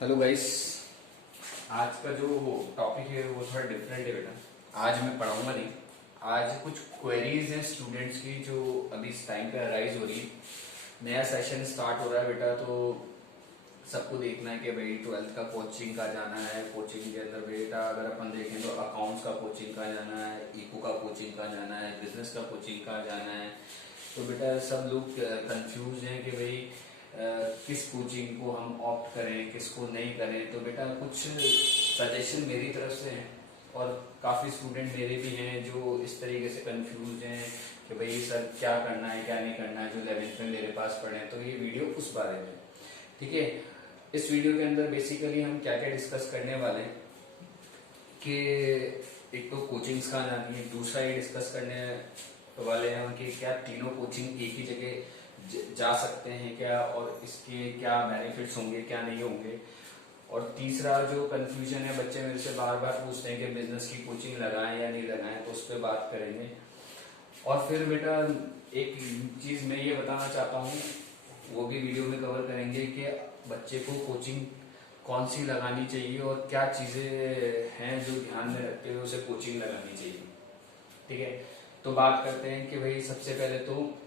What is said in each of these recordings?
Hello guys. आज का जो टॉपिक है वो थोड़ा डिफरेंट है बेटा। आज मैं पढ़ाऊंगा नहीं। आज कुछ क्वेरीज हैं स्टूडेंट्स की जो अभी इस टाइम पे अराइज हो रही है। नया सेशन स्टार्ट हो रहा है बेटा, तो सबको देखना है कि भाई 12th का कोचिंग का जाना है। कोचिंग के अंदर बेटा अगर अपन देखें तो अकाउंट्स का कोचिंग का जाना है, इको का कोचिंग का जाना है, बिजनेस का कोचिंग का जाना है। तो बेटा सब लोग कंफ्यूज हैं कि भाई किस कोचिंग को हम ऑप्ट करें, किसको नहीं करें। तो बेटा कुछ सजेशन मेरी तरफ से हैं और काफ़ी स्टूडेंट मेरे भी हैं जो इस तरीके से कंफ्यूज हैं कि भाई सर क्या करना है क्या नहीं करना है, जो 11th में मेरे पास पढ़े हैं। तो ये वीडियो उस बारे में, ठीक है। इस वीडियो के अंदर बेसिकली हम क्या क्या डिस्कस करने वाले हैं कि एक तो कोचिंग्स कहाँ जानी है, दूसरा ये डिस्कस करने वाले हैं कि क्या तीनों कोचिंग एक ही जगह जा सकते हैं क्या, और इसके क्या बेनिफिट्स होंगे क्या नहीं होंगे। और तीसरा जो कंफ्यूजन है, बच्चे मेरे से बार बार पूछते हैं कि बिजनेस की कोचिंग लगाएं या नहीं लगाएं, तो उस पर बात करेंगे। और फिर बेटा एक चीज मैं ये बताना चाहता हूँ, वो भी वीडियो में कवर करेंगे कि बच्चे को कोचिंग कौन सी लगानी चाहिए और क्या चीजें हैं जो ध्यान में रखते हुए उसे कोचिंग लगानी चाहिए, ठीक है। तो बात करते हैं कि भाई सबसे पहले तो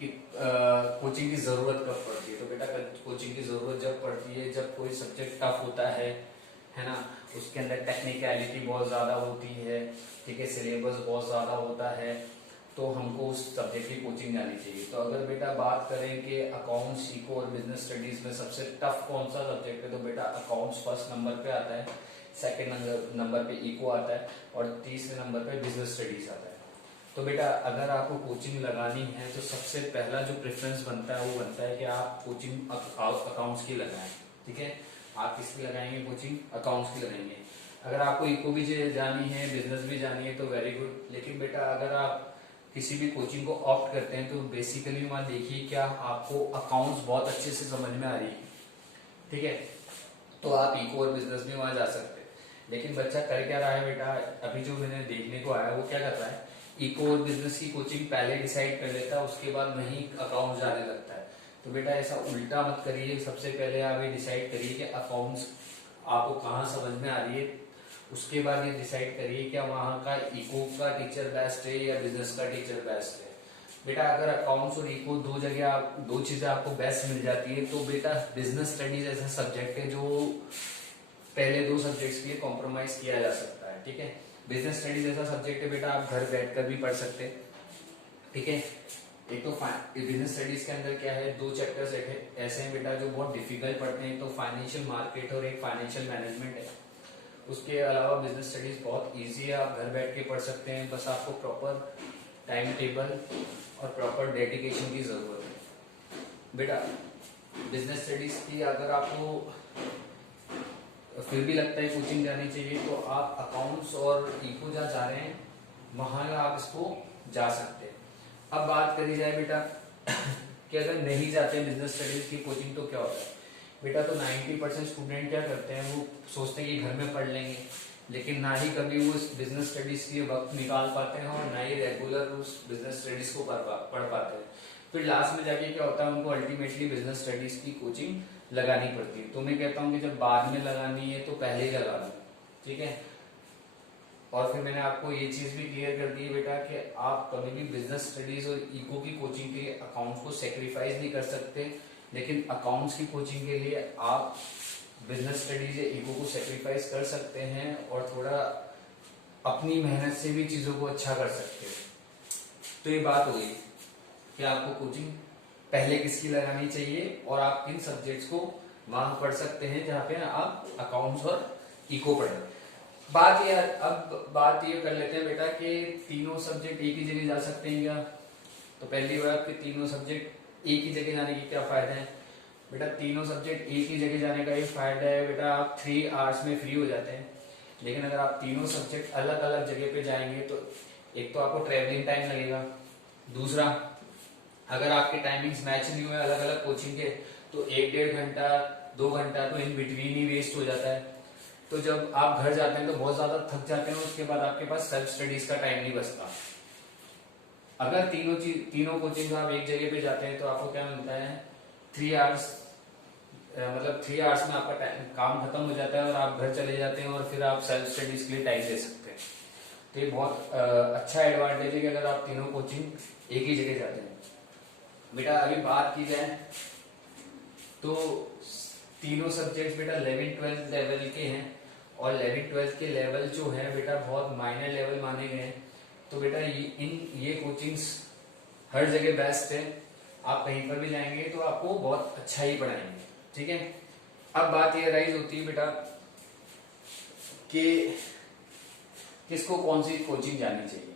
कि कोचिंग की जरूरत कब पड़ती है। तो बेटा कोचिंग की जरूरत जब पड़ती है जब कोई सब्जेक्ट टफ होता है ना, उसके अंदर टेक्निकलिटी बहुत ज्यादा होती है, ठीक है, सिलेबस बहुत ज्यादा होता है, तो हमको उस सब्जेक्ट की कोचिंग जानी चाहिए। तो अगर बेटा बात करें कि अकाउंट्स, इको और बिजनेस स्टडीज में सबसे टफ कौन सा सब्जेक्ट है, तो बेटा अकाउंट्स फर्स्ट नंबर पे आता है, सेकंड नंबर पे इको आता है और तीसरे नंबर पे बिजनेस स्टडीज आता है। तो बेटा अगर आपको कोचिंग लगानी है तो सबसे पहला जो प्रेफरेंस बनता है वो बनता है कि आप कोचिंग अकाउंट्स की लगाएं, ठीक है। आप किसकी लगाएंगे कोचिंग? अकाउंट्स की लगाएंगे। अगर आपको इको भी जानी है, बिजनेस भी जानी है तो वेरी गुड। लेकिन बेटा अगर आप किसी भी कोचिंग को ऑप्ट करते हैं तो बेसिकली वहां देखिए क्या आपको अकाउंट्स बहुत अच्छे से समझ में आ रही है, ठीक है, तो आप इको और बिजनेस भी वहां जा सकते हैं। लेकिन बच्चा कर क्या रहा है बेटा, अभी जो मैंने देखने को आया वो क्या कर रहा है, इको और बिजनेस की कोचिंग पहले डिसाइड कर लेता है, उसके बाद वहीं अकाउंट जाने लगता है। तो बेटा ऐसा उल्टा मत करिए, सबसे पहले आप ये डिसाइड करिए कि अकाउंट्स आपको कहाँ समझ में आ रही है, उसके बाद ये डिसाइड करिए क्या वहाँ का इको का टीचर बेस्ट है या बिजनेस का टीचर बेस्ट है। बेटा अगर अकाउंट्स और इको दो जगह दो चीजें आपको बेस्ट मिल जाती है तो बेटा बिजनेस स्टडीज ऐसा सब्जेक्ट है जो पहले दो सब्जेक्ट्स के लिए कॉम्प्रोमाइज किया जा सकता है, ठीक है। बिजनेस स्टडीज ऐसा सब्जेक्ट है बेटा आप घर बैठकर भी पढ़ सकते हैं, ठीक है। एक तो बिजनेस स्टडीज के अंदर क्या है, दो चैप्टर्स ऐसे हैं बेटा जो बहुत डिफिकल्ट पढ़ते हैं, तो फाइनेंशियल मार्केट और एक फाइनेंशियल मैनेजमेंट है। उसके अलावा बिजनेस स्टडीज बहुत इजी है, आप घर बैठ के पढ़ सकते हैं, बस आपको प्रॉपर टाइम टेबल और प्रॉपर डेडिकेशन की जरूरत है। बेटा बिजनेस स्टडीज की अगर आपको फिर भी लगता है कोचिंग जानी चाहिए तो आप अकाउंट्स और इको जहाँ जा रहे हैं वहां आप इसको जा सकते हैं। अब बात करी जाए बेटा कि अगर नहीं जाते बिजनेस स्टडीज की कोचिंग तो क्या होता है। बेटा तो 90% स्टूडेंट क्या करते हैं, वो सोचते हैं कि घर में पढ़ लेंगे, लेकिन ना ही कभी वो बिजनेस स्टडीज के वक्त निकाल पाते हैं और ना ही रेगुलर उस बिजनेस स्टडीज को पढ़ पाते हैं। फिर लास्ट में जाके क्या होता है, उनको अल्टीमेटली बिजनेस स्टडीज की कोचिंग लगानी पड़ती है। तो मैं कहता हूँ कि जब बाद में लगानी है तो पहले ही लगा लो, ठीक है। और फिर मैंने आपको ये चीज भी क्लियर कर दी है बेटा कि आप कभी भी बिजनेस स्टडीज और इको की कोचिंग के लिए अकाउंट्स को सेक्रीफाइस नहीं कर सकते, लेकिन अकाउंट्स की कोचिंग के लिए आप बिजनेस स्टडीज या इको को सेक्रीफाइस कर सकते हैं और थोड़ा अपनी मेहनत से भी चीजों को अच्छा कर सकते हैं। तो ये बात हो गई कि आपको कोचिंग पहले किसकी लगानी चाहिए और आप किन सब्जेक्ट्स को वहां पढ़ सकते हैं जहाँ पे आप अकाउंट्स और इको पढ़ें। अब बात ये कर लेते हैं बेटा कि तीनों सब्जेक्ट एक ही जगह जा सकते हैं क्या। तो पहली बात कि तीनों सब्जेक्ट एक ही जगह जाने के क्या फायदे हैं। बेटा तीनों सब्जेक्ट एक ही जगह जाने का ये फायदा है बेटा, आप 3 आवर्स में फ्री हो जाते हैं। लेकिन अगर आप तीनों सब्जेक्ट अलग अलग जगह पे जाएंगे तो एक तो आपको ट्रेवलिंग टाइम लगेगा, दूसरा अगर आपके टाइमिंग्स मैच नहीं हुए अलग अलग कोचिंग के तो 1-1.5 घंटा 2 घंटा तो इन बिटवीन ही वेस्ट हो जाता है। तो जब आप घर जाते हैं तो बहुत ज्यादा थक जाते हैं, उसके बाद आपके पास सेल्फ स्टडीज का टाइम नहीं बचता। अगर तीनों कोचिंग आप एक जगह पे जाते हैं तो आपको क्या मिलता है, 3 आवर्स मतलब 3 आवर्स में आपका काम खत्म हो जाता है और आप घर चले जाते हैं और फिर आप सेल्फ स्टडीज के लिए टाइम दे सकते हैं। तो ये बहुत अच्छा एडवांटेज है कि अगर आप तीनों कोचिंग एक ही जगह जाते हैं। बेटा अभी बात की जाए तो तीनों सब्जेक्ट बेटा 11th-12th लेवल के हैं और 11th-12th के लेवल जो है बेटा बहुत माइनर लेवल माने गए हैं। तो बेटा ये कोचिंग्स हर जगह बेस्ट है। आप कहीं पर भी जाएंगे तो आपको बहुत अच्छा ही पढ़ाएंगे, ठीक है। अब बात ये राइज होती है बेटा कि किसको कौन सी कोचिंग जानी चाहिए।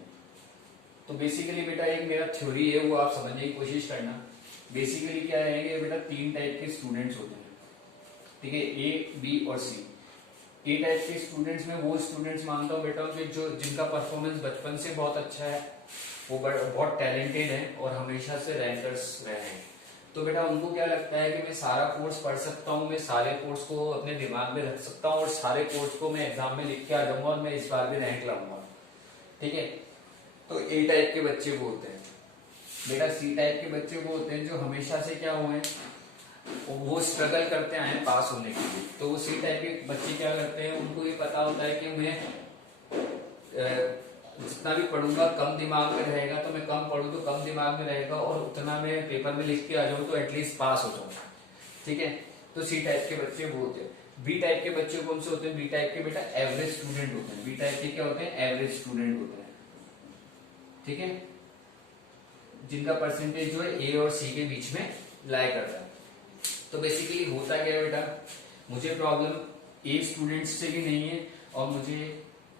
तो बेसिकली बेटा एक मेरा थ्योरी है, वो आप समझने की कोशिश करना। बेसिकली क्या है कि बेटा 3 टाइप के स्टूडेंट्स होते हैं, ठीक है, ए, बी और सी। ए टाइप के स्टूडेंट्स में वो स्टूडेंट्स मानता हूँ बेटा कि जो जिनका परफॉर्मेंस बचपन से बहुत अच्छा है, वो बहुत टैलेंटेड है और हमेशा से रैंकर्स रहे हैं। तो बेटा उनको क्या लगता है कि मैं सारा कोर्स पढ़ सकता हूँ, मैं सारे कोर्स को अपने दिमाग में रख सकता हूँ और सारे कोर्स को मैं एग्जाम में लिख के आ जाऊंगा और मैं इस बार भी रैंक लाऊंगा, ठीक है। तो ए टाइप के बच्चे वो होते हैं। बेटा सी टाइप के बच्चे वो होते हैं जो हमेशा से क्या हुए हैं, वो स्ट्रगल करते आए हैं पास होने के लिए। तो वो सी टाइप के बच्चे क्या करते हैं, उनको ये पता होता है कि मैं जितना भी पढ़ूंगा कम दिमाग में रहेगा, तो मैं कम पढ़ूं तो कम दिमाग में रहेगा और उतना मैं पेपर में लिख के आ जाऊं तो एटलीस्ट पास हो जाऊंगा, ठीक है। तो सी टाइप के बच्चे वो होते हैं। बी टाइप के बच्चे कौन से होते हैं? बी टाइप के बेटा एवरेज स्टूडेंट होते हैं। बी टाइप के क्या होते हैं? एवरेज स्टूडेंट होते हैं, ठीक है, जिनका परसेंटेज जो है ए और सी के बीच में लाई करता है। तो बेसिकली होता क्या है बेटा, मुझे प्रॉब्लम ए स्टूडेंट्स से भी नहीं है और मुझे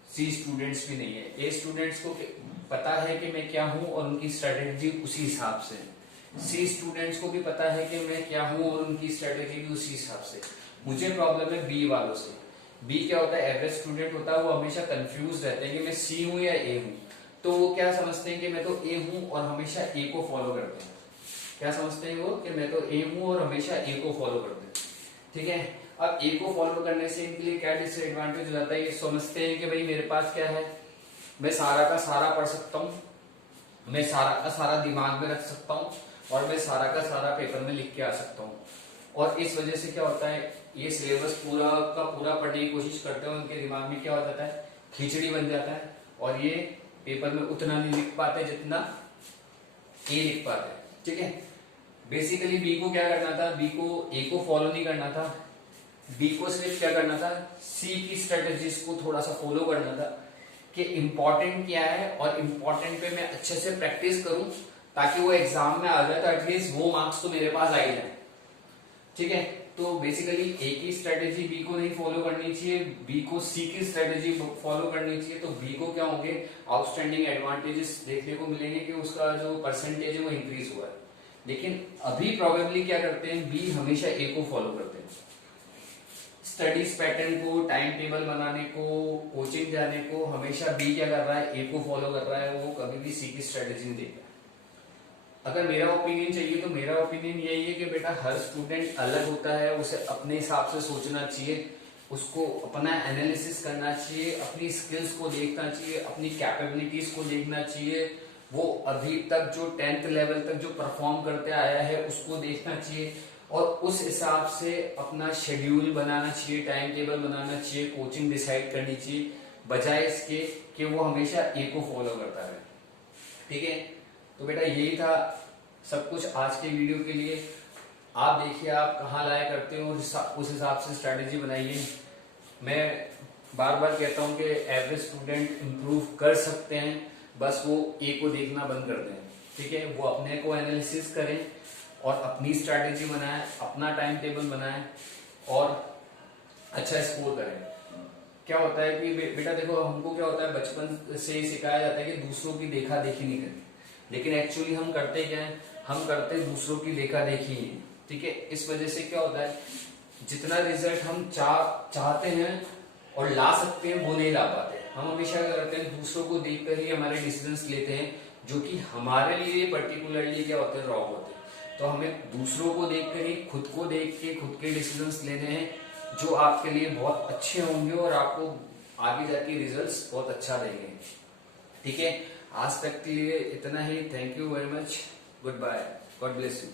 सी स्टूडेंट्स भी नहीं है। ए स्टूडेंट्स को पता है कि मैं क्या हूं और उनकी स्ट्रेटेजी उसी हिसाब से है। सी स्टूडेंट्स को भी पता है कि मैं क्या हूं और उनकी स्ट्रेटेजी भी उसी हिसाब से। मुझे प्रॉब्लम है बी वालों से। बी क्या होता है? एवरेज स्टूडेंट होता है, वो हमेशा कंफ्यूज रहते हैं कि मैं सी हूं या ए हूं। तो वो क्या समझते हैं कि मैं तो ए हूं और हमेशा ए को फॉलो करते हैं। क्या समझते हैं वो? कि मैं तो ए हूं और हमेशा ए को फॉलो करते हैं, ठीक है। अब ए को फॉलो करने से इनके लिए क्या डिसएडवांटेज हो जाता है? ये समझते हैं कि भाई मेरे पास क्या है, मैं सारा का सारा पढ़ सकता हूँ, मैं सारा का सारा दिमाग में रख सकता हूँ और मैं सारा का सारा पेपर में लिख के आ सकता हूँ। और इस वजह से क्या होता है, ये सिलेबस पूरा का पूरा पढ़ने की कोशिश करते हैं, उनके दिमाग में क्या हो जाता है, खिचड़ी बन जाता है और ये पेपर में उतना नहीं लिख पाते जितना ए लिख पाते, ठीक है। बेसिकली बी को क्या करना था? बी को ए को फॉलो नहीं करना था, बी को सिर्फ क्या करना था, सी की स्ट्रेटेजीज को थोड़ा सा फॉलो करना था कि इंपॉर्टेंट क्या है और इंपॉर्टेंट पे मैं अच्छे से प्रैक्टिस करूं ताकि वो एग्जाम में आ जाए तो एटलीस्ट वो मार्क्स तो मेरे पास आ ही जाए, ठीक है। तो बेसिकली ए की स्ट्रेटेजी बी को नहीं फॉलो करनी चाहिए, बी को सी की स्ट्रेटेजी फॉलो करनी चाहिए। तो बी को क्या होंगे, आउटस्टैंडिंग एडवांटेजेस देखने को मिलेंगे कि उसका जो परसेंटेज है वो इंक्रीज हुआ है। लेकिन अभी प्रोबेबली क्या करते हैं, बी हमेशा ए को फॉलो करते हैं। स्टडीज पैटर्न को, टाइम टेबल बनाने को, कोचिंग जाने को हमेशा बी क्या कर रहा है, ए को फॉलो कर रहा है, वो कभी भी सी की स्ट्रेटेजी नहीं देता है। अगर मेरा ओपिनियन चाहिए तो मेरा ओपिनियन यही है कि बेटा हर स्टूडेंट अलग होता है, उसे अपने हिसाब से सोचना चाहिए, उसको अपना एनालिसिस करना चाहिए, अपनी स्किल्स को देखना चाहिए, अपनी कैपेबिलिटीज को देखना चाहिए, वो अभी तक जो 10th लेवल तक जो परफॉर्म करते आया है उसको देखना चाहिए और उस हिसाब से अपना शेड्यूल बनाना चाहिए, टाइम टेबल बनाना चाहिए, कोचिंग डिसाइड करनी चाहिए, बजाय इसके कि वो हमेशा ए को फॉलो करता रहे, ठीक है। तो बेटा यही था सब कुछ आज के वीडियो के लिए। आप देखिए आप कहाँ लाया करते हो, उस हिसाब से स्ट्रेटेजी बनाइए। मैं बार बार कहता हूँ कि एवरेज स्टूडेंट इंप्रूव कर सकते हैं, बस वो ए को देखना बंद कर दें, ठीक है। वो अपने को एनालिसिस करें और अपनी स्ट्रैटेजी बनाएं, अपना टाइम टेबल बनाएं और अच्छा स्कोर करें। क्या होता है कि बेटा देखो, हमको क्या होता है, बचपन से सिखाया जाता है कि दूसरों की देखा देखी नहीं करनी, लेकिन एक्चुअली हम करते क्या है, हम करते दूसरों की देखा देखी है, ठीक है। इस वजह से क्या होता है, जितना रिजल्ट हम चाहते हैं और ला सकते हैं वो नहीं ला पाते। हम हमेशा क्या करते हैं, दूसरों को देखकर ही हमारे डिसीजंस लेते हैं जो कि हमारे लिए पर्टिकुलरली क्या होते हैं, रॉन्ग होते हैं। तो हमें दूसरों को देखकर ही खुद को देख के खुद के डिसीजंस लेने हैं जो आपके लिए बहुत अच्छे होंगे और आपको आगे जाके रिजल्ट्स बहुत अच्छा देंगे, ठीक है। आज तक के लिए इतना ही। Thank you very much, goodbye, God bless you.